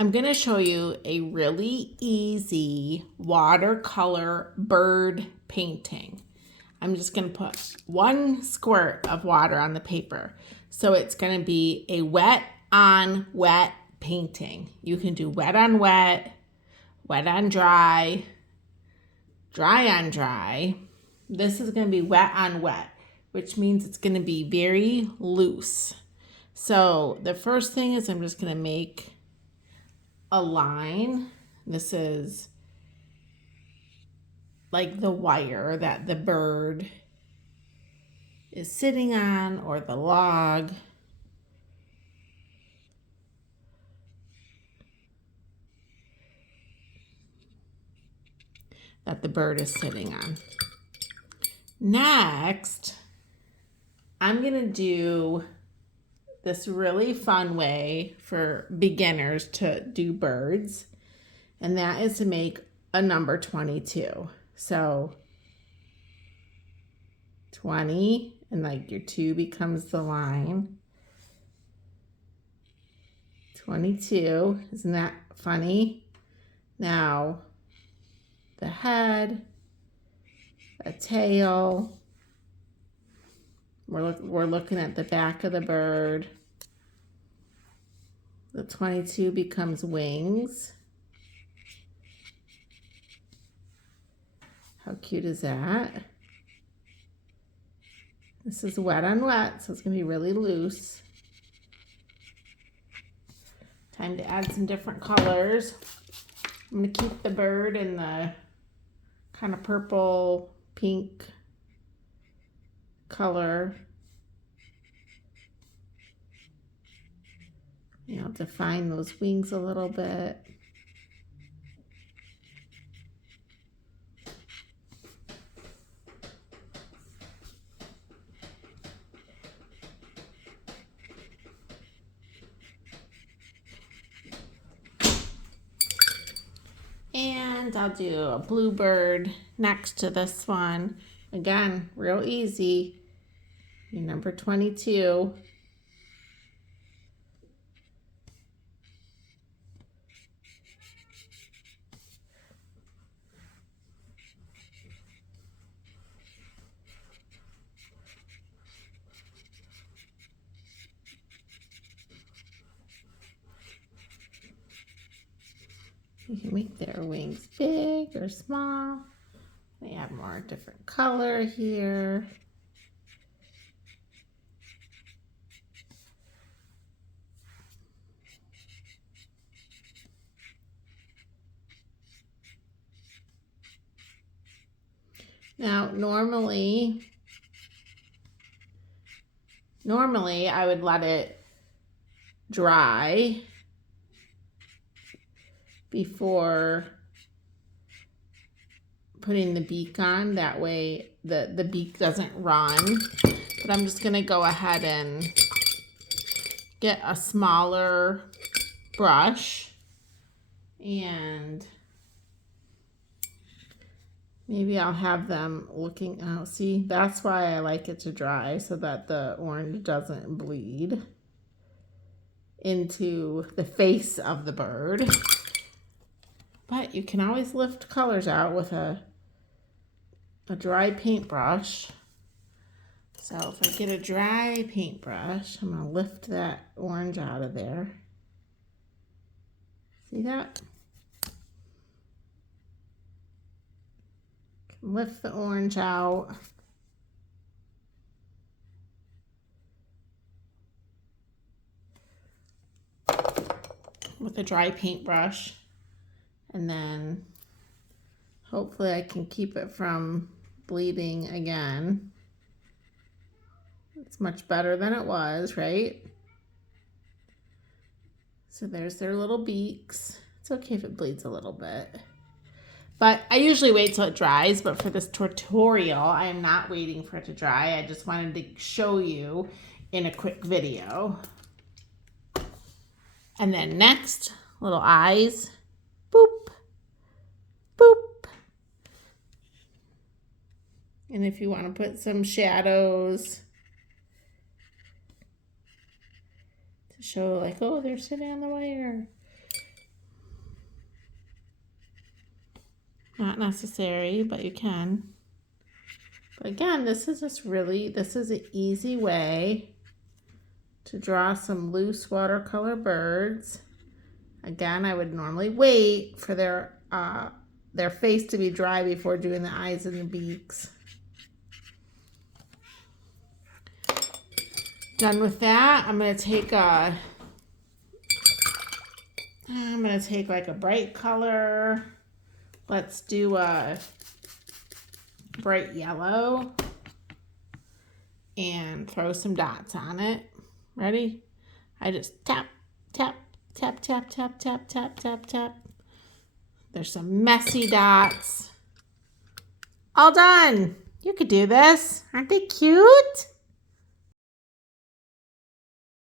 I'm going to show you a really easy watercolor bird painting. I'm just going to put 1 squirt of water on the paper. So it's going to be a wet on wet painting. You can do wet on wet, wet on dry, dry on dry. This is going to be wet on wet, which means it's going to be very loose. So the first thing is I'm just going to make a line. This is like the wire that the bird is sitting on, or the log. That the bird is sitting on. Next, I'm gonna do this really fun way for beginners to do birds, and that is to make a number 22. So 20, and like your 2 becomes the line. 22, isn't that funny? Now, the head, a tail. We're looking at the back of the bird. The 22 becomes wings. How cute is that? This is wet on wet, so it's going to be really loose. Time to add some different colors. I'm going to keep the bird in the kind of purple, pink color. You know, define those wings a little bit. And I'll do a bluebird next to this one. Again, real easy. Your number 22. You can make their wings big or small. They have more different color here. Now, normally I would let it dry before putting the beak on. That way the beak doesn't run. But I'm just gonna go ahead and get a smaller brush, and maybe I'll have them looking out. See, that's why I like it to dry, so that the orange doesn't bleed into the face of the bird. But you can always lift colors out with a dry paintbrush. So if I get a dry paintbrush, I'm going to lift that orange out of there. See that? Lift the orange out. With a dry paintbrush. And then hopefully I can keep it from bleeding again. It's much better than it was, right? So there's their little beaks. It's okay if it bleeds a little bit. But I usually wait till it dries, but for this tutorial, I am not waiting for it to dry. I just wanted to show you in a quick video. And then next, little eyes. Boop, boop. And if you want to put some shadows to show like, oh, they're sitting on the wire. not necessary, but you can. But again, this is an easy way to draw some loose watercolor birds. Again, I would normally wait for their face to be dry before doing the eyes and the beaks. Done with that, I'm gonna take like a bright color. Let's do a bright yellow and throw some dots on it. Ready? I just tap, tap, tap, tap, tap, tap, tap, tap, tap. There's some messy dots. All done. You could do this. Aren't they cute?